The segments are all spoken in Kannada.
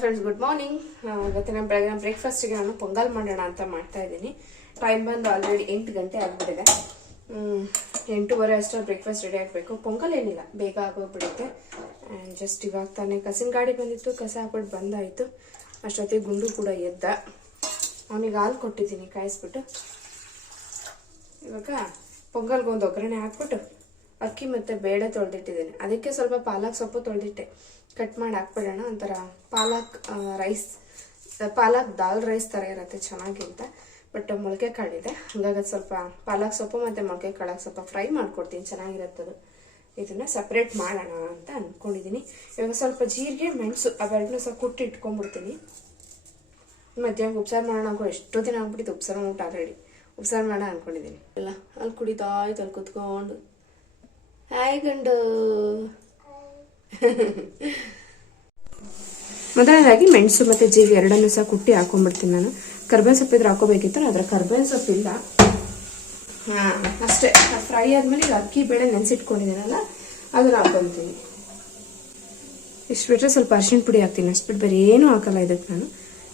ಫ್ರೆಂಡ್ಸ್ ಗುಡ್ ಮಾರ್ನಿಂಗ್ ಇವತ್ತು ನಾನು ಬೆಳಗ್ಗೆ ಬ್ರೇಕ್ಫಾಸ್ಟಿಗೆ ನಾನು ಪೊಂಗಲ್ ಮಾಡೋಣ ಅಂತ ಮಾಡ್ತಾ ಇದ್ದೀನಿ. ಟೈಮ್ ಬಂದು ಆಲ್ರೆಡಿ ಎಂಟು ಗಂಟೆ ಆಗಿಬಿಟ್ಟಿದೆ. ಎಂಟೂವರೆ ಅಷ್ಟು ಬ್ರೇಕ್ಫಾಸ್ಟ್ ರೆಡಿ ಆಗಬೇಕು. ಪೊಂಗಲ್ ಏನಿಲ್ಲ, ಬೇಗ ಆಗೋಗ್ಬಿಡುತ್ತೆ. ಆ್ಯಂಡ್ ಜಸ್ಟ್ ಇವಾಗ ತಾನೇ ಕಸಿನ ಗಾಡಿ ಬಂದಿತ್ತು, ಕಸ ಹಾಕ್ಬಿಟ್ಟು ಬಂದಾಯಿತು. ಅಷ್ಟೊತ್ತಿಗೆ ಗುಂಡು ಕೂಡ ಎದ್ದ. ಅವನಿಗೆ ಹಾಲು ಕೊಟ್ಟಿದ್ದೀನಿ, ಕಾಯಿಸ್ಬಿಟ್ಟು. ಇವಾಗ ಪೊಂಗಲ್ಗೊಂದು ಒಗ್ಗರಣೆ ಹಾಕ್ಬಿಟ್ಟು ಅಕ್ಕಿ ಮತ್ತು ಬೇಳೆ ತೊಳೆದಿಟ್ಟಿದ್ದೀನಿ. ಅದಕ್ಕೆ ಸ್ವಲ್ಪ ಪಾಲಕ್ ಸೊಪ್ಪು ತೊಳೆದಿಟ್ಟೆ. ಕಟ್ ಮಾಡಿ ಹಾಕ್ಬಿಡೋಣ ಒಂಥರ ಪಾಲಕ್ ರೈಸ್ ಪಾಲಕ್ ದಾಲ್ ರೈಸ್ ಥರ ಇರುತ್ತೆ ಚೆನ್ನಾಗಿರುತ್ತೆ ಬಟ್ ಮೊಳಕೆ ಕಾಳಿದೆ. ಹಾಗಾಗಿ ಸ್ವಲ್ಪ ಪಾಲಕ್ ಸೊಪ್ಪು ಮತ್ತು ಮೊಳಕೆ ಕಾಳಕ್ಕೆ ಸ್ವಲ್ಪ ಫ್ರೈ ಮಾಡ್ಕೊಡ್ತೀನಿ. ಚೆನ್ನಾಗಿರುತ್ತೆ ಅದು. ಇದನ್ನ ಸಪ್ರೇಟ್ ಮಾಡೋಣ ಅಂತ ಅಂದ್ಕೊಂಡಿದ್ದೀನಿ ಇವಾಗ ಸ್ವಲ್ಪ ಜೀರಿಗೆ, ಮೆಣಸು ಅವೆರಡನ್ನೂ ಸ್ವಲ್ಪ ಕುಟ್ಟಿ ಇಟ್ಕೊಂಡ್ಬಿಡ್ತೀನಿ. ಮಧ್ಯಾಹ್ನ ಉಪ್ಸಾರ ಮಾಡೋಣ ಎಷ್ಟೋ ದಿನ ಆಗ್ಬಿಟ್ಟಿತ್ತು ಉಪ್ಸಾರ ಊಟ ಆಲ್ರೆಡಿ ಉಪ್ಸಾರು ಮಾಡೋಣ ಅಂದ್ಕೊಂಡಿದ್ದೀನಿ ಎಲ್ಲ, ಅಲ್ಲಿ ಕುಡಿತಾಯ್ತು ಅಲ್ಲಿ ಕುತ್ಕೊಂಡು. ಹಾಯ್ ಗಂಡು ಮೊದಲನೇದಾಗಿ ಮೆಣಸು ಮತ್ತು ಜೀವಿ ಎರಡನ್ನೂ ಸಹ ಕುಟ್ಟಿ ಹಾಕೊಂಡ್ಬಿಡ್ತೀನಿ ನಾನು. ಕರ್ಬೇವಿನ ಸೊಪ್ಪು ಇದ್ರೆ ಹಾಕೋಬೇಕಿತ್ತು, ಆದರೆ ಕರ್ಬೇವಿನ ಸೊಪ್ಪಿಲ್ಲ ಹಾಂ, ಅಷ್ಟೇ. ಫ್ರೈ ಆದಮೇಲೆ ಈಗ ಅಕ್ಕಿ, ಬೇಳೆ ನೆನೆಸಿಟ್ಕೊಂಡಿದ್ದೀನಲ್ಲ, ಅದನ್ನ ಹಾಕೊತೀನಿ. ಇಷ್ಟು ಬಿಟ್ಟರೆ ಸ್ವಲ್ಪ ಅರ್ಶಿನ ಪುಡಿ ಹಾಕ್ತೀನಿ. ಅಷ್ಟು ಬಿಟ್ಟು ಬೇರೆ ಏನೂ ಹಾಕಲ್ಲ ಇದಕ್ಕೆ ನಾನು.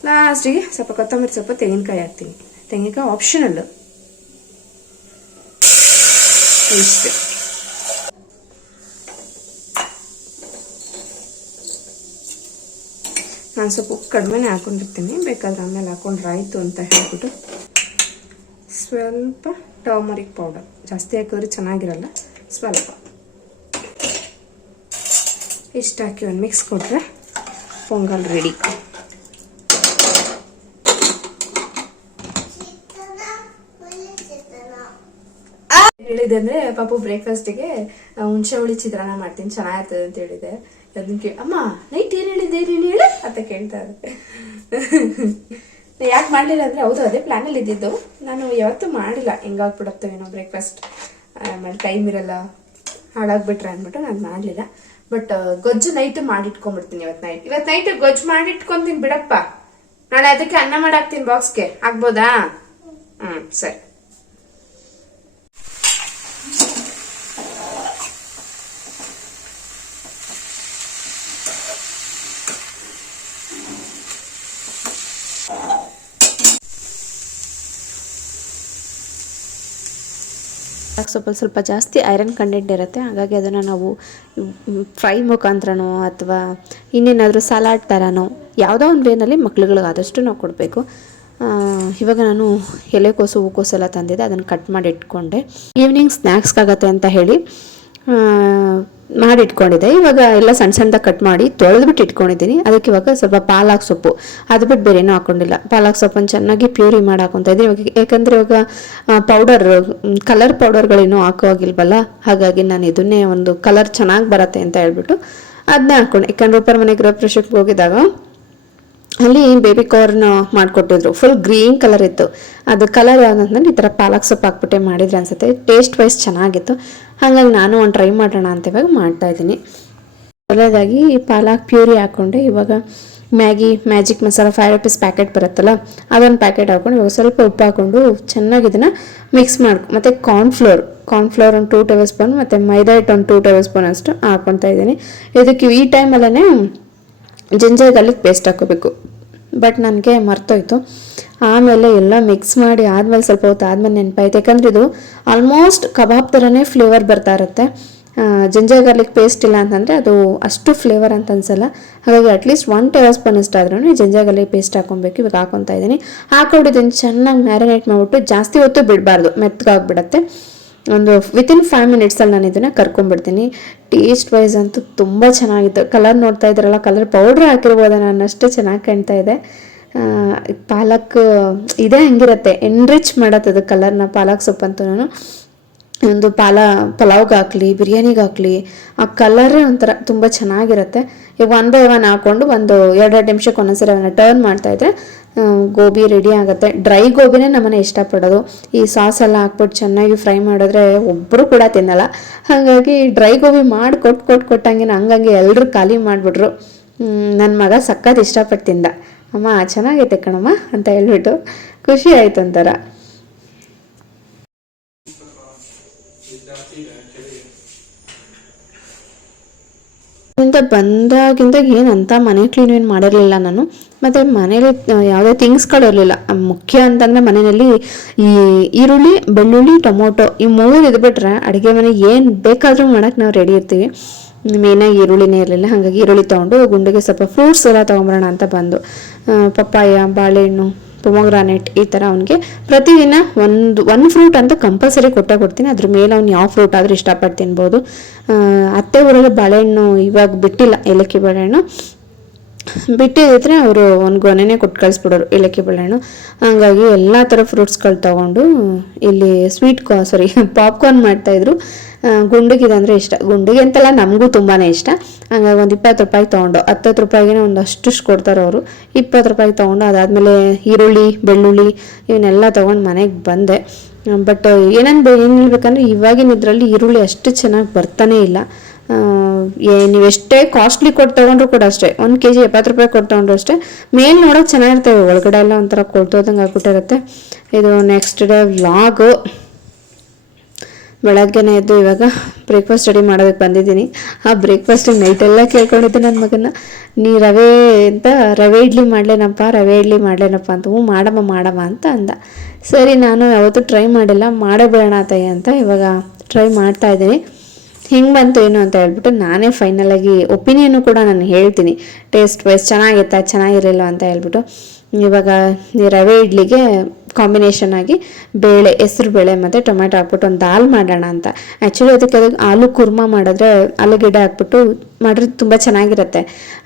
ಲಾಸ್ಟಿಗೆ ಸ್ವಲ್ಪ ಕೊತ್ತಂಬರಿ ಸ್ವಲ್ಪ ತೆಂಗಿನಕಾಯಿ ಹಾಕ್ತೀನಿ. ತೆಂಗಿನಕಾಯಿ ಆಪ್ಷನಲ್ಲು ಇಷ್ಟು. ನಾನು ಸ್ವಲ್ಪ ಉಪ್ಪು ಕಡಿಮೆನೇ ಹಾಕೊಂಡಿರ್ತೀನಿ. ಬೇಕಾದ್ರೆ ಆಮೇಲೆ ಹಾಕೊಂಡ್ರೆ ಆಯಿತು ಅಂತ ಹೇಳ್ಬಿಟ್ಟು ಸ್ವಲ್ಪ ಟರ್ಮರಿಕ್ ಪೌಡರ್ ಜಾಸ್ತಿ ಹಾಕಿದ್ರೆ ಚೆನ್ನಾಗಿರಲ್ಲ. ಸ್ವಲ್ಪ. ಇಷ್ಟು ಹಾಕಿ ಒಂದು ಮಿಕ್ಸ್ ಕೊಟ್ಟರೆ ಪೊಂಗಲ್ ರೆಡಿ ಹೇಳಿದೆ ಅಂದರೆ ಪಾಪು ಬ್ರೇಕ್ಫಾಸ್ಟಿಗೆ ಹುಣಸೆ ಹುಳಿ ಚಿತ್ರಾನ್ನ ಮಾಡ್ತೀನಿ. ಚೆನ್ನಾಗಿರ್ತದೆ ಅಂತ ಹೇಳಿದೆ. ಅದನ್ನ ಕೇಳಿ, ಅಮ್ಮ ನೈಟ್ ಏನ್ ಹೇಳಿದ್ದೆ? ನೀನು ಹೇಳು? ಅಂತ ಕೇಳ್ತಾರೆ ಯಾಕೆ ಮಾಡಲಿಲ್ಲ ಅಂದ್ರೆ, ಹೌದು, ಅದೇ ಪ್ಲಾನಲ್ಲಿ ಇದ್ದಿದ್ದು. ನಾನು ಯಾವತ್ತೂ ಮಾಡಿಲ್ಲ. ಹೆಂಗಾಗ್ಬಿಡುತ್ತೋ ಏನೋ ಬ್ರೇಕ್ಫಾಸ್ಟ್ ಆಮೇಲೆ ಟೈಮ್ ಇರಲ್ಲ. ಹಾಳಾಗ್ಬಿಟ್ರೆ ಅಂದ್ಬಿಟ್ಟು ನಾನು ಮಾಡಲಿಲ್ಲ. ಬಟ್ ಗೊಜ್ಜು ನೈಟ್ ಮಾಡಿಟ್ಕೊಂಡ್ಬಿಡ್ತೀನಿ ಇವತ್ತು ನೈಟ್ ಇವತ್ತು ನೈಟ್ ಗೊಜ್ಜು ಮಾಡಿಟ್ಕೊಂತೀನಿ ಬಿಡಪ್ಪ. ನಾಳೆ ಅದಕ್ಕೆ ಅನ್ನ ಮಾಡಾಕ್ತೀನಿ ಬಾಕ್ಸ್ಗೆ ಆಗ್ಬೋದಾ? ಹ್ಞೂ ಸರಿ. ಸ್ವಲ್ಪ ಸ್ವಲ್ಪ ಜಾಸ್ತಿ ಐರನ್ ಕಂಟೆಂಟ್ ಇರುತ್ತೆ. ಹಾಗಾಗಿ ಅದನ್ನು ನಾವು ಫ್ರೈ ಮುಖಾಂತರನೋ ಅಥವಾ ಇನ್ನೇನಾದರೂ ಸಲಾಡ್ ಥರನೋ ಯಾವುದೋ ಒಂದು ವೇನಲ್ಲಿ ಮಕ್ಳುಗಳಿಗೆ ಆದಷ್ಟು ನಾವು ಕೊಡಬೇಕು. ಇವಾಗ ನಾನು ಎಲೆಕೋಸು ಹೂಕೋಸು ಎಲ್ಲ ತಂದಿದ್ದೆ. ಅದನ್ನು ಕಟ್ ಮಾಡಿ ಇಟ್ಕೊಂಡೆ. ಈವ್ನಿಂಗ್ ಸ್ನ್ಯಾಕ್ಸ್ಗಾಗತ್ತೆ ಅಂತ ಹೇಳಿ ಮಾಡಿ ಇಟ್ಕೊಂಡಿದ್ದೆ ಇವಾಗ ಎಲ್ಲ ಸಣ್ಣ ಸಣ್ಣದಾಗ ಕಟ್ ಮಾಡಿ ತೊಳೆದ್ಬಿಟ್ಟು ಇಟ್ಕೊಂಡಿದ್ದೀನಿ. ಅದಕ್ಕೆ ಇವಾಗ ಸ್ವಲ್ಪ ಪಾಲಕ್ ಸೊಪ್ಪು. ಅದು ಬಿಟ್ಟು ಬೇರೆನೂ ಹಾಕೊಂಡಿಲ್ಲ ಪಾಲಕ್ ಸೊಪ್ಪನ್ನು ಚೆನ್ನಾಗಿ ಪ್ಯೂರಿ ಮಾಡಿ ಹಾಕೊತಾ ಇದ್ದೀನಿ. ಇವಾಗ ಯಾಕಂದರೆ ಇವಾಗ ಪೌಡರ್ ಕಲರ್ ಪೌಡರ್ಗಳೇನೂ ಆಗಿಲ್ವಲ್ಲ ಹಾಗಾಗಿ ನಾನು ಇದನ್ನೇ ಒಂದು ಕಲರ್ ಚೆನ್ನಾಗಿ ಬರತ್ತೆ ಅಂತ ಹೇಳ್ಬಿಟ್ಟು ಅದನ್ನೇ ಹಾಕ್ಕೊಂಡೆ ಯಾಕಂದ್ರೆ ಒಬ್ಬರ ಮನೆ ಗೃಹ ಪ್ರವೇಶಕ್ಕೆ ಹೋಗಿದಾಗ ಅಲ್ಲಿ ಬೇಬಿ ಕಾರ್ನ್ ಮಾಡಿಕೊಟ್ಟಿದ್ರು. ಫುಲ್ ಗ್ರೀನ್ ಕಲರ್ ಇತ್ತು. ಅದು ಕಲರ್ ಯಾವ್ದಂತಂದ್ರೆ ಈ ಥರ ಪಾಲಕ್ ಸೊಪ್ಪು ಹಾಕ್ಬಿಟ್ಟೆ ಮಾಡಿದ್ರೆ ಅನ್ಸುತ್ತೆ. ಟೇಸ್ಟ್ ವೈಸ್ ಚೆನ್ನಾಗಿತ್ತು. ಹಾಗಾಗಿ ನಾನು ಒಂದು ಟ್ರೈ ಮಾಡೋಣ ಅಂತ ಇವಾಗ ಮಾಡ್ತಾ ಇದ್ದೀನಿ. ಈ ಪಾಲಕ್ ಪ್ಯೂರಿ ಹಾಕ್ಕೊಂಡೆ. ಇವಾಗ Maggi, magic masala five rupees packet ಬರುತ್ತಲ್ಲ, ಅದೊಂದು ಪ್ಯಾಕೆಟ್ ಹಾಕೊಂಡು ಇವಾಗ ಸ್ವಲ್ಪ ಉಪ್ಪು ಹಾಕ್ಕೊಂಡು ಚೆನ್ನಾಗಿ ಇದನ್ನು ಮಿಕ್ಸ್ ಮಾಡ್ಕೊ, ಮತ್ತು ಕಾರ್ನ್ಫ್ಲೋರ್ ಕಾರ್ನ್ಫ್ಲೋರ್ ಒಂದು ಟೂ ಟೇಬಲ್ ಸ್ಪೂನ್ ಮತ್ತು ಮೈದಾ ಹಿಟ್ಟು ಒಂದು ಟೂ ಟೇಬಲ್ ಸ್ಪೂನ್ ಅಷ್ಟು ಹಾಕ್ಕೊತಾ ಇದ್ದೀನಿ. ಇದಕ್ಕೆ ಈ ಟೈಮಲ್ಲೇ ಜಿಂಜರ್ ಗಾರ್ಲಿಕ್ ಪೇಸ್ಟ್ ಹಾಕೋಬೇಕು ಬಟ್ ನನಗೆ ಮರ್ತೋಯ್ತು. ಆಮೇಲೆ ಎಲ್ಲ ಮಿಕ್ಸ್ ಮಾಡಿ ಆದಮೇಲೆ ಸ್ವಲ್ಪ ಹೊತ್ತು ಆದಮೇಲೆ ನೆನಪಾಯ್ತು. ಯಾಕಂದ್ರೆ ಇದು ಆಲ್ಮೋಸ್ಟ್ ಕಬಾಬ್ ಥರನೇ ಫ್ಲೇವರ್ ಬರ್ತಾ ಇರುತ್ತೆ. ಜಿಂಜರ್ ಗಾರ್ಲಿಕ್ ಪೇಸ್ಟ್ ಇಲ್ಲ ಅಂತಂದರೆ ಅದು ಅಷ್ಟು ಫ್ಲೇವರ್ ಅಂತ ಅನ್ಸಲ್ಲ. ಹಾಗಾಗಿ ಅಟ್ಲೀಸ್ಟ್ ಒನ್ ಟೇಬಲ್ ಸ್ಪೂನ್ ಅಷ್ಟಾದ್ರೂ ಜಿಂಜರ್ ಗಾರ್ಲಿಕ್ ಪೇಸ್ಟ್ ಹಾಕೊಬೇಕು ಇವಾಗ ಹಾಕೊತಾ ಇದ್ದೀನಿ. ಹಾಕೊಂಡಿದ್ದೀನಿ ಚೆನ್ನಾಗಿ ಮ್ಯಾರಿನೇಟ್ ಮಾಡಿಬಿಟ್ಟು ಜಾಸ್ತಿ ಹೊತ್ತು ಬಿಡಬಾರ್ದು. ಮೆತ್ತಗಾಗ್ಬಿಡತ್ತೆ. ಒಂದು ವಿತಿನ್ ಫೈವ್ ಮಿನಿಟ್ಸಲ್ಲಿ ನಾನು ಇದನ್ನು ಕರ್ಕೊಂಡ್ಬಿಡ್ತೀನಿ. ಟೇಸ್ಟ್ ವೈಸ್ ಅಂತೂ ತುಂಬ ಚೆನ್ನಾಗಿತ್ತು. ಕಲರ್ ನೋಡ್ತಾ ಇದ್ರಲ್ಲ ಕಲರ್ ಪೌಡ್ರ್ ಹಾಕಿರ್ಬೋದು ನಾನು ಅಷ್ಟೇ ಚೆನ್ನಾಗಿ ಕಾಣ್ತಾ ಇದೆ. ಪಾಲಕ್ ಇದೇ ಹಂಗಿರುತ್ತೆ. ಎನ್ರಿಚ್ ಮಾಡತ್ತೆ ಅದು ಕಲರ್ನ ಪಾಲಕ್ ಸೊಪ್ಪಂತೂ ನಾನು. ಒಂದು ಪಾಲ ಪಲಾವ್ಗೆ ಹಾಕ್ಲಿ ಬಿರಿಯಾನಿಗೆ ಹಾಕ್ಲಿ ಆ ಕಲರೇ ಒಂಥರ ತುಂಬ ಚೆನ್ನಾಗಿರುತ್ತೆ. ಈಗ ಒನ್ ಬೈ ಒನ್ ಹಾಕ್ಕೊಂಡು ಒಂದು ಎರಡೆರಡು ನಿಮಿಷಕ್ಕೆ ಒಂದೊಂದ್ಸರಿ ಅವನ್ನ ಟರ್ನ್ ಮಾಡ್ತಾ ಇದ್ರೆ ಆ, ಗೋಬಿ ರೆಡಿ ಆಗುತ್ತೆ. ಡ್ರೈ ಗೋಬಿನೇ ನಮ್ಮನೆ ಇಷ್ಟಪಡೋದು. ಈ ಸಾಸ್ ಎಲ್ಲ ಹಾಕ್ಬಿಟ್ಟು ಚೆನ್ನಾಗಿ ಫ್ರೈ ಮಾಡಿದ್ರೆ ಒಬ್ಬರು ಕೂಡ ತಿನ್ನಲ್ಲ. ಹಾಗಾಗಿ ಡ್ರೈ ಗೋಬಿ ಮಾಡಿ ಕೊಟ್ಟು ಕೊಟ್ಟು ಕೊಟ್ಟಂಗೆ ಹಂಗಂಗೆ ಎಲ್ಲರೂ ಖಾಲಿ ಮಾಡಿಬಿಟ್ರು. ನನ್ನ ಮಗ ಸಖತ್ ಇಷ್ಟಪಟ್ಟು ತಿಂದ. ಅಮ್ಮ ಚೆನ್ನಾಗೈತೆ ಕಣಮ್ಮ ಅಂತ ಹೇಳ್ಬಿಟ್ಟು ಖುಷಿ ಆಯಿತು ಒಂಥರ. ಬಂದಾಗಿಂದ ಏನು ಅಂತ ಮನೆ ಕ್ಲೀನ್ ಏನು ಮಾಡಿರಲಿಲ್ಲ ನಾನು. ಮತ್ತು ಮನೇಲಿ ಯಾವುದೇ ತಿಂಗ್ಸ್ಗಳಿರಲಿಲ್ಲ ಮುಖ್ಯ ಅಂತಂದರೆ ಮನೆಯಲ್ಲಿ ಈ ಈರುಳ್ಳಿ, ಬೆಳ್ಳುಳ್ಳಿ, ಟೊಮೊಟೊ ಈ ಮೂರು ಇದ್ಬಿಟ್ರೆ ಅಡುಗೆ ಮನೆ ಏನು ಬೇಕಾದರೂ ಮಾಡೋಕ್ಕೆ ನಾವು ರೆಡಿ ಇರ್ತೀವಿ. ಮೇನಾಗಿ ಈರುಳ್ಳಿನೇ ಇರಲಿಲ್ಲ. ಹಾಗಾಗಿ ಈರುಳ್ಳಿ ತೊಗೊಂಡು ಗುಂಡಿಗೆ ಸ್ವಲ್ಪ ಫ್ರೂಟ್ಸ್ ಎಲ್ಲ ತೊಗೊಂಬರೋಣ ಅಂತ ಬಂದು. ಪಪ್ಪಾಯ, ಬಾಳೆಹಣ್ಣು ಪೊಮೊಗ್ರಾನೆಟ್ ಈ ಥರ ಅವನಿಗೆ ಪ್ರತಿದಿನ ಒಂದು ಒಂದು ಫ್ರೂಟ್ ಅಂತ ಕಂಪಲ್ಸರಿ ಕೊಟ್ಟೇ ಕೊಡ್ತೀನಿ. ಅದ್ರ ಮೇಲೆ ಅವ್ನು ಯಾವ ಫ್ರೂಟ್ ಆದರೂ ಇಷ್ಟಪಟ್ಟು ತಿನ್ಬೋದು. ಅತ್ತೆ ಊರಲ್ಲಿ ಬಾಳೆಹಣ್ಣು ಇವಾಗ ಬಿಟ್ಟಿಲ್ಲ. ಏಲಕ್ಕಿ ಬಾಳೆಹಣ್ಣು. ಬಿಟ್ಟಿದ್ರೆ ಅವರು ಒಂದು ಗೊನೆನೇ ಕೊಟ್ಟು ಕಳಿಸ್ಬಿಡೋರು, ಏಲಕ್ಕಿ ಬಾಳೆಹಣ್ಣು ಹಾಗಾಗಿ ಎಲ್ಲ ಥರ ಫ್ರೂಟ್ಸ್ಗಳು ತೊಗೊಂಡು ಇಲ್ಲಿ ಸ್ವೀಟ್ ಕಾ ಸಾರಿ ಪಾಪ್ಕಾರ್ನ್ ಮಾಡ್ತಾಯಿದ್ರು. ಗುಂಡಿಗೆ ಅಂದರೆ ಇಷ್ಟ. ಗುಂಡಿಗೆ ಅಂತೆಲ್ಲ ನಮಗೂ ತುಂಬಾ ಇಷ್ಟ. ಹಂಗಾಗಿ ಒಂದು ಇಪ್ಪತ್ತು ರೂಪಾಯಿ ತೊಗೊಂಡು, ಹತ್ತತ್ತು ರೂಪಾಯಿಗೆ ಒಂದು ಅಷ್ಟುಷ್ಟು ಕೊಡ್ತಾರೆ ಅವರು. ಇಪ್ಪತ್ತು ರೂಪಾಯಿ ತೊಗೊಂಡು ಅದಾದಮೇಲೆ ಈರುಳ್ಳಿ, ಬೆಳ್ಳುಳ್ಳಿ ಇವನ್ನೆಲ್ಲ ತೊಗೊಂಡು ಮನೆಗೆ ಬಂದೆ. ಬಟ್ ಏನಂದ್ರೆ ಏನು ಹೇಳ್ಬೇಕಂದ್ರೆ ಇವಾಗಿನ ಇದರಲ್ಲಿ ಈರುಳ್ಳಿ ಅಷ್ಟು ಚೆನ್ನಾಗಿ ಬರ್ತಾನೆ ಇಲ್ಲ. ನೀವು ಎಷ್ಟೇ ಕಾಸ್ಟ್ಲಿ ಕೊಟ್ಟು ತೊಗೊಂಡ್ರು ಕೂಡ ಅಷ್ಟೇ, ಒಂದು ಕೆ ಜಿ ಎಪ್ಪತ್ತು ರೂಪಾಯಿ ಕೊಟ್ಟು ತೊಗೊಂಡ್ರು ಅಷ್ಟೇ, ಮೇಲೆ ನೋಡೋಕೆ ಚೆನ್ನಾಗಿರ್ತವೆ, ಒಳಗಡೆ ಎಲ್ಲ ಒಂಥರ ಕೊಳ್ತೋದಂಗೆ ಆಗ್ಬಿಟ್ಟಿರುತ್ತೆ. ಇದು ನೆಕ್ಸ್ಟ್ ಡೇ ವ್ಲಾಗು ಬೆಳಗ್ಗೆನೇ ಎದ್ದು ಇವಾಗ ಬ್ರೇಕ್ಫಾಸ್ಟ್ ರೆಡಿ ಮಾಡೋದಕ್ಕೆ ಬಂದಿದ್ದೀನಿ. ಆ ಬ್ರೇಕ್ಫಾಸ್ಟ್ ನೈಟೆಲ್ಲ ಕೇಳ್ಕೊಂಡಿದ್ದೆ ನನ್ನ ಮಗನ ನೀ ರವೆ ಅಂತ, ರವೆ ಇಡ್ಲಿ ಮಾಡಲೇನಪ್ಪ, ರವೆ ಇಡ್ಲಿ ಮಾಡಲೇನಪ್ಪ ಅಂತ. ಹ್ಞೂ, ಮಾಡಮ್ಮ ಮಾಡಮ್ಮ ಅಂತ ಅಂದ. ಸರಿ, ನಾನು ಯಾವತ್ತೂ ಟ್ರೈ ಮಾಡಿಲ್ಲ, ಮಾಡೇ ಬಿಡೋಣ ಅಂತ ಇವಾಗ ಟ್ರೈ ಮಾಡ್ತಾ ಇದ್ದೀನಿ. ಹಿಂಗೆ ಬಂತು ಏನು ಅಂತ ಹೇಳ್ಬಿಟ್ಟು ನಾನೇ ಫೈನಲಾಗಿ ಒಪಿನಿಯನ್ನು ಕೂಡ ನಾನು ಹೇಳ್ತೀನಿ. ಟೇಸ್ಟ್ ವೈಸ್ ಚೆನ್ನಾಗಿತ್ತಾ ಚೆನ್ನಾಗಿರಲಿಲ್ಲ ಅಂತ ಹೇಳ್ಬಿಟ್ಟು. ಇವಾಗ ರವೆ ಇಡ್ಲಿಗೆ ಕಾಂಬಿನೇಷನ್ ಆಗಿ ಬೇಳೆ, ಹೆಸರು ಬೇಳೆ ಮತ್ತು ಟೊಮೆಟೊ ಹಾಕ್ಬಿಟ್ಟು ಒಂದು ದಾಲ್ ಮಾಡೋಣ ಅಂತ. ಆ್ಯಕ್ಚುಲಿ ಅದಕ್ಕೆ ಅದಕ್ಕೆ ಆಲೂ ಕುರ್ಮ ಮಾಡಿದ್ರೆ ಆಲೂಗೆಡ್ಡೆ ಹಾಕ್ಬಿಟ್ಟು ಮಾಡಿದ್ರೆ ತುಂಬ ಚೆನ್ನಾಗಿರುತ್ತೆ.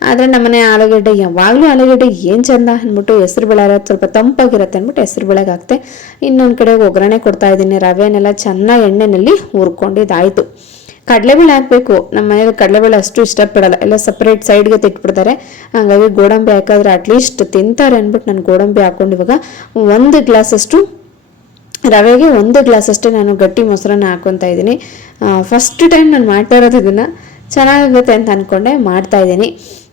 ಆದರೆ ನಮ್ಮನೆ ಆಲೂಗಡ್ಡೆ ಯಾವಾಗಲೂ ಆಲೂಗಡ್ಡೆ ಏನು ಚೆಂದ ಅಂದ್ಬಿಟ್ಟು ಹೆಸರು ಬೇಳೆ ಸ್ವಲ್ಪ ತಂಪಾಗಿರುತ್ತೆ ಅಂದ್ಬಿಟ್ಟು ಹೆಸರು ಬೇಳೆಗೆ ಹಾಕ್ತೆ. ಇನ್ನೊಂದು ಕಡೆ ಒಗ್ಗರಣೆ ಕೊಡ್ತಾ ಇದ್ದೀನಿ. ರವೆನೆಲ್ಲ ಚೆನ್ನಾಗಿ ಎಣ್ಣೆಯಲ್ಲಿ ಹುರ್ಕೊಂಡಿದ್ದಾಯಿತು ಕಡಲೆಬೇಳೆ ಹಾಕಬೇಕು. ನಮ್ಮ ಮನೇಲಿ ಕಡಲೆಬೇಳೆ ಅಷ್ಟು ಇಷ್ಟಪಡಲ್ಲ. ಎಲ್ಲ ಸಪ್ರೇಟ್ ಸೈಡ್ಗೆ ತಿಟ್ಬಿಡ್ತಾರೆ. ಹಾಗಾಗಿ ಗೋಡಂಬಿ ಹಾಕಿದ್ರೆ ಅಟ್ಲೀಸ್ಟ್ ತಿಂತಾರೆ ಅಂದ್ಬಿಟ್ಟು ನಾನು ಗೋಡಂಬಿ ಹಾಕೊಂಡು ಇವಾಗ ಒಂದು ಗ್ಲಾಸಷ್ಟು ರವೆಗೆ ಒಂದು ಗ್ಲಾಸ್ ಅಷ್ಟೇ ನಾನು ಗಟ್ಟಿ ಮೊಸರನ್ನ ಹಾಕೊತಾ ಇದ್ದೀನಿ. ಫಸ್ಟ್ ಟೈಮ್ ನಾನು ಮಾಡ್ತಾ ಇರೋದು ಇದನ್ನು. ಚೆನ್ನಾಗುತ್ತೆ ಅಂತ ಅಂದ್ಕೊಂಡೆ ಮಾಡ್ತಾ ಇದ್ದೀನಿ.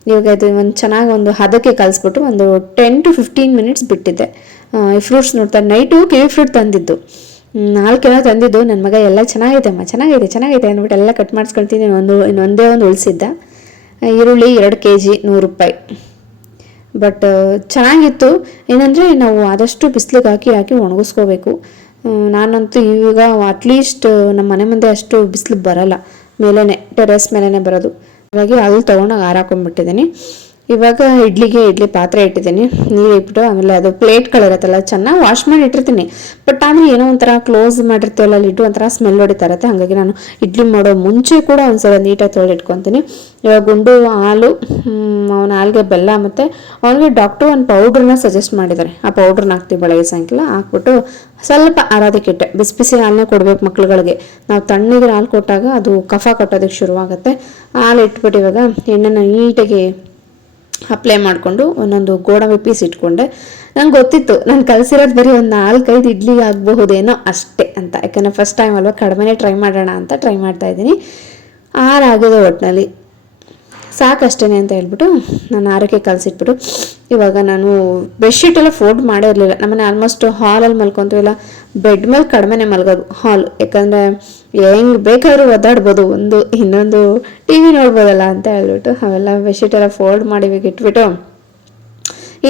ಇವಾಗ ಇದು ಒಂದು ಚೆನ್ನಾಗಿ ಒಂದು ಹದಕ್ಕೆ ಕಲಿಸ್ಬಿಟ್ಟು ಒಂದು ಟೆನ್ ಟು ಫಿಫ್ಟೀನ್ ಮಿನಿಟ್ಸ್ ಬಿಟ್ಟಿದ್ದೆ ಈ ಫ್ರೂಟ್ಸ್ ನೋಡ್ತಾ ನೈಟು ಕಿವಿ ಫ್ರೂಟ್ ತಂದಿದ್ದು. ನಾಲ್ಕೇನೋ ತಂದಿದ್ದು ನನ್ನ ಮಗ ಎಲ್ಲ ಚೆನ್ನಾಗೈತೆ ಅಮ್ಮ ಚೆನ್ನಾಗಿದೆ ಚೆನ್ನಾಗೈತೆ ಅಂದ್ಬಿಟ್ಟು ಎಲ್ಲ ಕಟ್ ಮಾಡಿಸ್ಕೊಳ್ತೀನಿ. ಒಂದು ಇನ್ನೊಂದೇ ಒಂದು ಉಳಿಸಿದ್ದ. ಈರುಳ್ಳಿ ಎರಡು ಕೆ ಜಿ ನೂರು ರೂಪಾಯಿ ಬಟ್ ಚೆನ್ನಾಗಿತ್ತು. ಏನಂದರೆ ನಾವು ಆದಷ್ಟು ಬಿಸಿಲಿಗೆ ಹಾಕಿ ಹಾಕಿ ಒಣಗಿಸ್ಕೋಬೇಕು. ನಾನಂತೂ ಈಗ ಅಟ್ಲೀಸ್ಟ್ ನಮ್ಮ ಮನೆ ಮುಂದೆ ಅಷ್ಟು ಬಿಸಿಲು ಬರಲ್ಲ. ಮೇಲೇ ಟೆರೆಸ್ ಮೇಲೇ ಬರೋದು. ಹಾಗಾಗಿ ಅಲ್ಲಿ ತೊಗೊಂಡಾಗ ಹಾರಾಕೊಂಡ್ಬಿಟ್ಟಿದ್ದೀನಿ ಇವಾಗ ಇಡ್ಲಿಗೆ ಇಡ್ಲಿ ಪಾತ್ರೆ ಇಟ್ಟಿದ್ದೀನಿ, ನೀರು ಇಟ್ಬಿಟ್ಟು ಆಮೇಲೆ ಅದು ಪ್ಲೇಟ್ಗಳಿರತ್ತಲ್ಲ ಚೆನ್ನಾಗಿ ವಾಶ್ ಮಾಡಿ ಇಟ್ಟಿರ್ತೀನಿ. ಬಟ್ ಆಮೇಲೆ ಏನೋ ಒಂಥರ ಕ್ಲೋಸ್ ಮಾಡಿರ್ತೀವಲ್ಲ ಅಲ್ಲಿ ಇಟ್ಟು ಒಂಥರ ಸ್ಮೆಲ್ ಹೊಡಿತಾ ಇರುತ್ತೆ. ಹಾಗಾಗಿ ನಾನು ಇಡ್ಲಿ ಮಾಡೋ ಮುಂಚೆ ಕೂಡ ಒಂದ್ಸಲ ನೀಟಾಗಿ ತೊಳೆದಿಟ್ಕೊತೀನಿ ಇವಾಗ ಗುಂಡು, ಹಾಲು ಅವನ ಹಾಲಿಗೆ ಬೆಲ್ಲ ಮತ್ತು ಅವನಿಗೆ ಡಾಕ್ಟ್ರು ಒಂದು ಪೌಡ್ರನ್ನ ಸಜೆಸ್ಟ್ ಮಾಡಿದ್ದಾರೆ. ಆ ಪೌಡ್ರನ್ನ ಹಾಕ್ತೀವಿ ಬೆಳಗ್ಗೆ ಸಾಯಂಕಾಲ, ಹಾಕ್ಬಿಟ್ಟು ಸ್ವಲ್ಪ ಆರೋದಕ್ಕಿಟ್ಟೆ ಬಿಸಿ ಬಿಸಿ ಹಾಲನ್ನೇ ಕೊಡ್ಬೇಕು ಮಕ್ಳುಗಳಿಗೆ. ನಾವು ತಣ್ಣಗೆ ಹಾಲು ಕೊಟ್ಟಾಗ ಅದು ಕಫ ಕಟ್ಟೋದಕ್ಕೆ ಶುರುವಾಗುತ್ತೆ. ಹಾಲು ಇಟ್ಬಿಟ್ಟು ಇವಾಗ ಎಣ್ಣೆನ ನೀಟಾಗಿ ಅಪ್ಲೈ ಮಾಡಿಕೊಂಡು ಒಂದೊಂದು ಗೋಡಂಬಿ ಪೀಸ್ ಇಟ್ಕೊಂಡೆ. ನಂಗೆ ಗೊತ್ತಿತ್ತು, ನಾನು ಕಲಿಸಿರೋದು ಬರೀ ಒಂದು ನಾಲ್ಕೈದು ಇಡ್ಲಿ ಆಗಬಹುದೇನೋ ಅಷ್ಟೇ ಅಂತ. ಯಾಕಂದರೆ ಫಸ್ಟ್ ಟೈಮ್ ಅಲ್ವಾ, ಕಡಿಮೆನೇ ಟ್ರೈ ಮಾಡೋಣ ಅಂತ ಟ್ರೈ ಮಾಡ್ತಾ ಇದ್ದೀನಿ. ಆರಾಗಿದೆ ಒಟ್ಟಿನಲ್ಲಿ ಸಾಕಷ್ಟೇ ಅಂತ ಹೇಳ್ಬಿಟ್ಟು ನಾನು ಆರಕ್ಕೆ ಕಲಸಿಟ್ಬಿಟ್ಟು ಇವಾಗ ನಾನು ಬೆಡ್ಶೀಟ್ ಎಲ್ಲ ಫೋಲ್ಡ್ ಮಾಡೇ ಇರಲಿಲ್ಲ ನಮ್ಮನೆ ಆಲ್ಮೋಸ್ಟ್ ಹಾಲಲ್ಲಿ ಮಲ್ಕೊತೀವಿಲ್ಲ ಬೆಡ್ ಮೇಲೆ ಕಡಿಮೆನೇ ಮಲ್ಗೋದು ಹಾಲ್ ಯಾಕಂದರೆ ಹೆಂಗೆ ಬೇಕಾದ್ರೂ ಒದ್ದಾಡ್ಬೋದು. ಒಂದು ಇನ್ನೊಂದು ಟಿ ವಿ ನೋಡ್ಬೋದಲ್ಲ ಅಂತ ಹೇಳ್ಬಿಟ್ಟು ಅವೆಲ್ಲ ಬೆಡ್ಶೀಟ್ ಎಲ್ಲ ಫೋಲ್ಡ್ ಮಾಡಿ ಇಟ್ಬಿಟ್ಟು,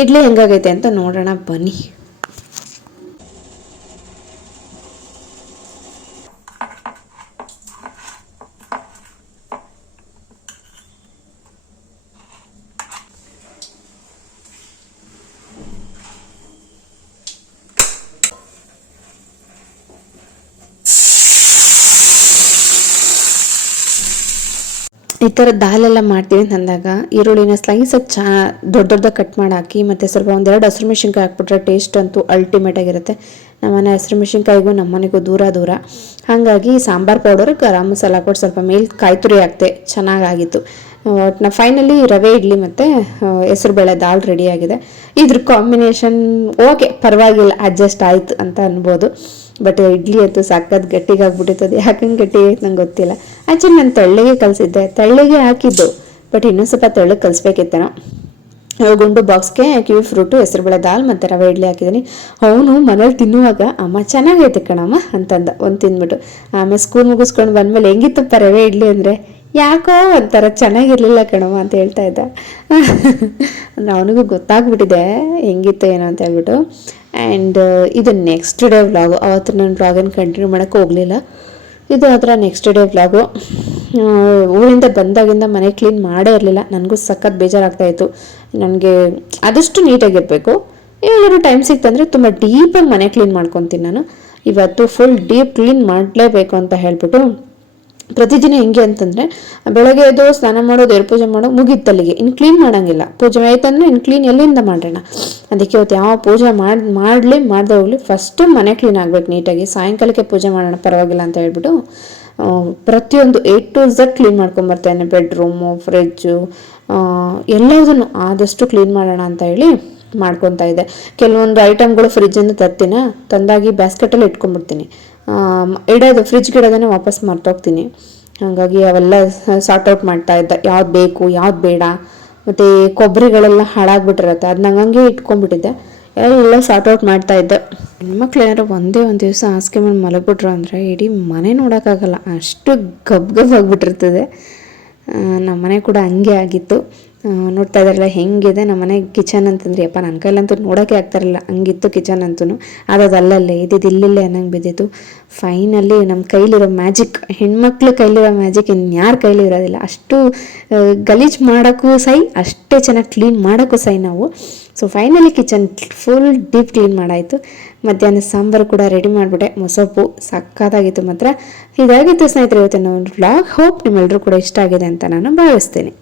ಇಡ್ಲಿ ಹೆಂಗಾಗೈತೆ ಅಂತ ನೋಡೋಣ ಬನ್ನಿ. ಈ ಥರ ದಾಲೆಲ್ಲ ಮಾಡ್ತೀವಿ ಅಂತ ಅಂದಾಗ ಈರುಳ್ಳಿನ ಸ್ಲೈಸಾಗಿ ಚಾ, ದೊಡ್ಡ ದೊಡ್ಡದಾಗಿ ಕಟ್ ಮಾಡಿ ಹಾಕಿ ಮತ್ತು ಸ್ವಲ್ಪ ಒಂದೆರಡು ಹಸಿರು ಮೆಣಸಿನ್ಕಾಯಿ ಹಾಕ್ಬಿಟ್ರೆ ಟೇಸ್ಟ್ ಅಂತೂ ಅಲ್ಟಿಮೇಟ್ ಆಗಿರುತ್ತೆ. ನಮ್ಮನೆ ಹಸಿರು ಮೆಣಸಿನ್ಕಾಯಿಗೂ ನಮ್ಮನೆಗೂ ದೂರ ದೂರ. ಹಾಗಾಗಿ ಸಾಂಬಾರು ಪೌಡರ್ ಗರಂ ಮಸಾಲ ಕೊಟ್ಟು ಸ್ವಲ್ಪ ಮೇಲೆ ಕಾಯಿ ತುರಿ ಹಾಕ್ತೆ ಚೆನ್ನಾಗಾಗಿತ್ತು. ನಾ ಫೈನಲಿ ರವೆ, ಇಡ್ಲಿ ಮತ್ತು ಹೆಸರುಬೇಳೆ ದಾಲ್ ರೆಡಿಯಾಗಿದೆ ಇದ್ರ ಕಾಂಬಿನೇಷನ್ ಓಕೆ ಪರವಾಗಿಲ್ಲ ಅಡ್ಜಸ್ಟ್ ಆಯಿತು ಅಂತ ಅನ್ಬೋದು. ಬಟ್ ಇಡ್ಲಿ ಅಂತೂ ಗಟ್ಟಿಗಾಗ್ಬಿಟ್ಟಿತ್ತು ಅದು ಯಾಕಂಗೆ ಗಟ್ಟಿ ನಂಗೆ ಗೊತ್ತಿಲ್ಲ. ಆ್ಯಕ್ಚುಲಿ ನಾನು ತಳ್ಳಿಗೆ ಕಲಿಸಿದ್ದೆ. ತಳ್ಳಿಗೆ ಹಾಕಿದ್ದು. ಬಟ್ ಇನ್ನೊಂದು ಸ್ವಲ್ಪ ತೆಳ್ಳಗೆ ಕಲಿಸ್ಬೇಕಿತ್ತ ಇವಾಗ ಗುಂಡು ಬಾಕ್ಸ್ಗೆ ಕಿವಿ ಫ್ರೂಟು ಹೆಸರುಬೇಳೆ ದಾಲ್ ಮತ್ತು ರವೆ ಇಡ್ಲಿ ಹಾಕಿದ್ದೀನಿ. ಅವನು ಮನೇಲಿ ತಿನ್ನುವಾಗ, ಅಮ್ಮ, ಚೆನ್ನಾಗೈತೆ ಕಣಮ್ಮ ಅಂತಂದ. ಒಂದು ತಿಂದ್ಬಿಟ್ಟು. ಆಮೇಲೆ ಸ್ಕೂಲ್ ಮುಗಿಸ್ಕೊಂಡು ಬಂದಮೇಲೆ ಹೆಂಗಿತ್ತಪ್ಪ ರವೆ ಇಡ್ಲಿ ಅಂದರೆ? ಯಾಕೋ ಒಂಥರ ಚೆನ್ನಾಗಿರ್ಲಿಲ್ಲ ಕಣಮ್ಮ ಅಂತ ಹೇಳ್ತಾ ಇದ್ದ. ಅಂದರೆ ಅವನಿಗೂ ಗೊತ್ತಾಗ್ಬಿಟ್ಟಿದೆ, ಹೆಂಗಿತ್ತು, ಏನೋ ಅಂತ ಹೇಳ್ಬಿಟ್ಟು. ಆ್ಯಂಡ್ ಇದು ನೆಕ್ಸ್ಟ್ ಡೇ ವ್ಲಾಗು ಅವತ್ತು ನಾನು ವ್ಲಾಗನ್ನು ಕಂಟಿನ್ಯೂ ಮಾಡೋಕ್ಕೆ ಹೋಗಲಿಲ್ಲ. ಇದು ಅದರ ನೆಕ್ಸ್ಟ್ ಡೇ ವ್ಲಾಗು ಊರಿಂದ ಬಂದಾಗಿಂದ ಮನೆ ಕ್ಲೀನ್ ಮಾಡೇ ಇರಲಿಲ್ಲ. ನನಗೂ ಸಖತ್ ಬೇಜಾರಾಗ್ತಾಯಿತ್ತು ನನಗೆ ಆದಷ್ಟು ನೀಟಾಗಿರಬೇಕು ಏನಾದ್ರು ಟೈಮ್ ಸಿಕ್ತಂದರೆ ತುಂಬ ಡೀಪಾಗಿ ಮನೆ ಕ್ಲೀನ್ ಮಾಡ್ಕೊತೀನಿ ನಾನು. ಇವತ್ತು ಫುಲ್ ಡೀಪ್ ಕ್ಲೀನ್ ಮಾಡಲೇಬೇಕು ಅಂತ ಹೇಳ್ಬಿಟ್ಟು ಪ್ರತಿದಿನ ಹೆಂಗೆ ಅಂತಂದರೆ, ಬೆಳಗ್ಗೆ ಎದ್ದು ಸ್ನಾನ ಮಾಡೋದು ದೇವ್ರ ಪೂಜೆ ಮಾಡೋ ತಲೆಗೆ ಇನ್ನು ಕ್ಲೀನ್ ಮಾಡೋಂಗಿಲ್ಲ. ಪೂಜೆ ಆಯ್ತಂದ್ರೆ ಇನ್ನು ಕ್ಲೀನ್ ಎಲ್ಲಿಂದ ಮಾಡೋಣ? ಅದಕ್ಕೆ ಇವತ್ತು ಯಾವ ಪೂಜೆ ಮಾಡಿ, ಮಾಡಲಿ, ಮಾಡದೆ ಹೋಗಲಿ ಫಸ್ಟು ಮನೆ ಕ್ಲೀನ್ ಆಗಬೇಕು ನೀಟಾಗಿ. ಸಾಯಂಕಾಲಕ್ಕೆ ಪೂಜೆ ಮಾಡೋಣ, ಪರವಾಗಿಲ್ಲ ಅಂತ ಹೇಳ್ಬಿಟ್ಟು ಪ್ರತಿಯೊಂದು ಎ ಟು ಝಡ್ ಕ್ಲೀನ್ ಮಾಡ್ಕೊಂಬರ್ತೇನೆ ಬೆಡ್ರೂಮು ಫ್ರಿಜ್ಜು ಎಲ್ಲದನ್ನು ಆದಷ್ಟು ಕ್ಲೀನ್ ಮಾಡೋಣ ಅಂತ ಹೇಳಿ ಮಾಡ್ಕೊತಾ ಇದ್ದೆ. ಕೆಲವೊಂದು ಐಟಮ್ಗಳು ಫ್ರಿಜ್ಜನ್ನು ತರ್ತೀನ. ತಂದಾಗಿ ಬ್ಯಾಸ್ಕೆಟಲ್ಲಿ ಇಟ್ಕೊಂಡ್ಬಿಡ್ತೀನಿ. ಇಡೋದು ಫ್ರಿಜ್ಗೆ ಇಡೋದನ್ನೇ ವಾಪಸ್ ಮರ್ತೋಗ್ತೀನಿ. ಹಾಗಾಗಿ ಅವೆಲ್ಲ ಸಾರ್ಟ್ ಔಟ್ ಮಾಡ್ತಾ ಇದ್ದೆ. ಯಾವ್ದು ಬೇಕು, ಯಾವ್ದು ಬೇಡ. ಮತ್ತು ಕೊಬ್ಬರಿಗಳೆಲ್ಲ ಹಾಳಾಗ್ಬಿಟ್ಟಿರತ್ತೆ. ಅದನ್ನ ಹಂಗೆ ಇಟ್ಕೊಂಡ್ಬಿಟ್ಟಿದ್ದೆ. ಎಲ್ಲ ಸಾರ್ಟ್ ಔಟ್ ಮಾಡ್ತಾ ಇದ್ದೆ. ಹೆಣ್ಮಕ್ಳು ಏನಾರು ಒಂದೇ ಒಂದು ದಿವಸ ಹಾಸಿಗೆ ಮೇಲೆ ಮಲಗ್ಬಿಟ್ರು ಅಂದರೆ ಇಡೀ ಮನೆ ನೋಡೋಕ್ಕಾಗಲ್ಲ. ಅಷ್ಟು ಗಬ್ ಗಬ್ ಆಗಿಬಿಟ್ಟಿರ್ತದೆ. ನಮ್ಮ ಮನೆ ಕೂಡ ಹಂಗೆ ಆಗಿತ್ತು. ನೋಡ್ತಾ ಇದ್ದಾರಲ್ಲ, ಹೆಂಗಿದೆ ನಮ್ಮ ಮನೆ ಕಿಚನ್ ಅಂತಂದ್ರೆ. ಯಪ್ಪ ನನ್ನ ಕೈಲಂತೂ ನೋಡೋಕ್ಕೆ ಆಗ್ತಾರಲ್ಲ ಹಂಗಿತ್ತು ಕಿಚನ್ ಅಂತೂ ಅದು ಅಲ್ಲಲ್ಲೇ, ಇದ್ದಿದ್ದು ಇಲ್ಲಿಲ್ಲೇ ಅನ್ನಂಗೆ ಬಿದ್ದಿತ್ತು. ಫೈನಲಿ ನಮ್ಮ ಕೈಲಿರೋ ಮ್ಯಾಜಿಕ್, ಹೆಣ್ಮಕ್ಳು ಕೈಲಿರೋ ಮ್ಯಾಜಿಕ್ ಇನ್ಯಾರ ಕೈಲಿ ಇರೋದಿಲ್ಲ. ಅಷ್ಟು ಗಲೀಜು ಮಾಡೋಕ್ಕೂ ಸೈ, ಅಷ್ಟೇ ಚೆನ್ನಾಗಿ ಕ್ಲೀನ್ ಮಾಡೋಕ್ಕೂ ಸೈ ನಾವು. So finally kitchen full deep clean ಮಾಡಾಯಿತು. ಮಧ್ಯಾಹ್ನ ಸಾಂಬಾರು ಕೂಡ ರೆಡಿ ಮಾಡಿಬಿಟ್ಟೆ. ಮೊಸಪ್ಪು ಸಕ್ಕತ್ತಾಗಿತ್ತು ಮಾತ್ರ. ಇದಾಗಿತ್ತು ಸ್ನೇಹಿತರೆ, ಇವತ್ತಿನ ಒಂದು ವ್ಲಾಗ್ ಹೋಪ್ ನಿಮ್ಮೆಲ್ಲರೂ ಕೂಡ ಇಷ್ಟ ಆಗಿದೆ ಅಂತ ನಾನು ಭಾವಿಸ್ತೀನಿ.